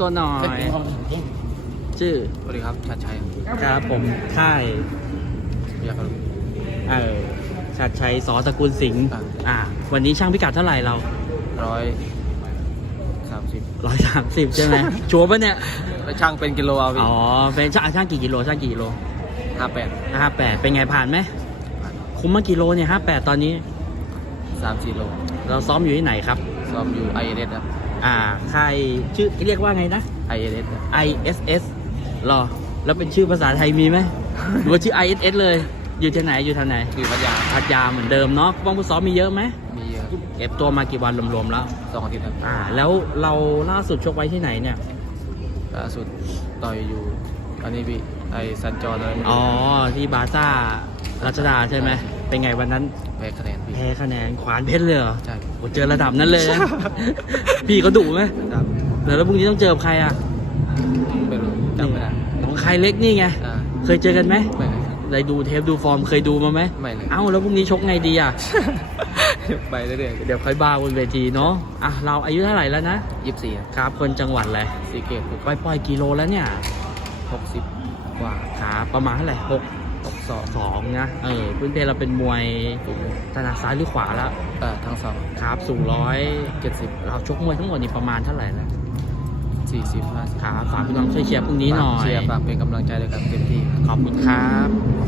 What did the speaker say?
ตัวหน่อย ชื่อ สวัสดีครับชัดชัยครับผมค่ายอยากรู้เออชัดชัยสอสกุลสิงห์ครับอ่า วันนี้ช่างพิกัดเท่าไหร่เราร้อยสามสิบร้อยสามสิบใช่ไหมชัวร์ปะเนี่ยแล้วช่างเป็นกิโลเอาพี่อ๋อ เป็นช่างช่างกี่กิโล ช่างกี่กิโลห้าแปดห้าแปดเป็นไงผ่านไหม คุมมากี่โลเนี่ยห้าแปดตอนนี้สามสี่โล เราซ้อมอยู่ที่ไหนครับ ซ้อมอยู่ไอเอสครับ อ่าค่ายชื่อเรียกว่าไงนะไอเอส ISS หรอ แล้วเป็นชื่อภาษาไทยมีไหมหรือว่าชื่อ ISS เลย อยู่ที่ไหนอยู่ทางไหนคือพัทยาพัทยาเหมือนเดิมเนาะว่างผู้ซ้อมมีเยอะไหมมีเยอะเก็บตัวมากี่วันรวมๆแล้วสองอาทิตย์ครับอ่า แล้วเราล่าสุดชกไว้ที่ไหนเนี่ยล่าสุดต่อยอยู่อันนี้พี่ไอซันจอร์อะไรไม่อ๋อรู้ที่บาซ่ารัชดาใช่ไหม เป็นไงวันนั้นแพ้คะแนนพี่แพ้คะแนนขวานเพชรเลยเหรอใช่โหเจอระดับนั้นเลยนะ พี่เขาดุไหมครับแล้วพรุ่งนี้ต้องเจอกับใครอะไม่รู้จำไม่ได้ของใครเล็กนี่ไง อ่าเคยเจอกันไหมไม่เลยได้ดูเทปดูฟอร์มเคยดูมาไหมไม่เลย เอ้าแล้วพรุ่งนี้ชกไงดีอะไปเรื่อยเดี๋ยวค่อยบ้าบนเวทีเนาะอะเราอายุเท่าไหร่แล้วนะๆยี่สิบสี่ครับคนจังหวัดอะไรสี่เกตปล่อยปล่อยกิโลแล้วเนี่ยหกสิบกว่าครับประมาณเท่าไหร่หกหก สองสองนะเออพื้นเพเราเป็นมวยถนัดซ้ายหรือขวาแล้วเอ่อทั้งสองครับสูงร้อยเจ็ดสิบเราชกมวยทั้งหมดนี่ประมาณเท่าไหร่แล้วสี่สิบห้าสิบครับฝากพี่น้องช่วยเชียร์พรุ่งนี้หน่อยฝากเชียร์ฝากเป็นกำลังใจด้วยกันเต็มที่ขอบคุณครับ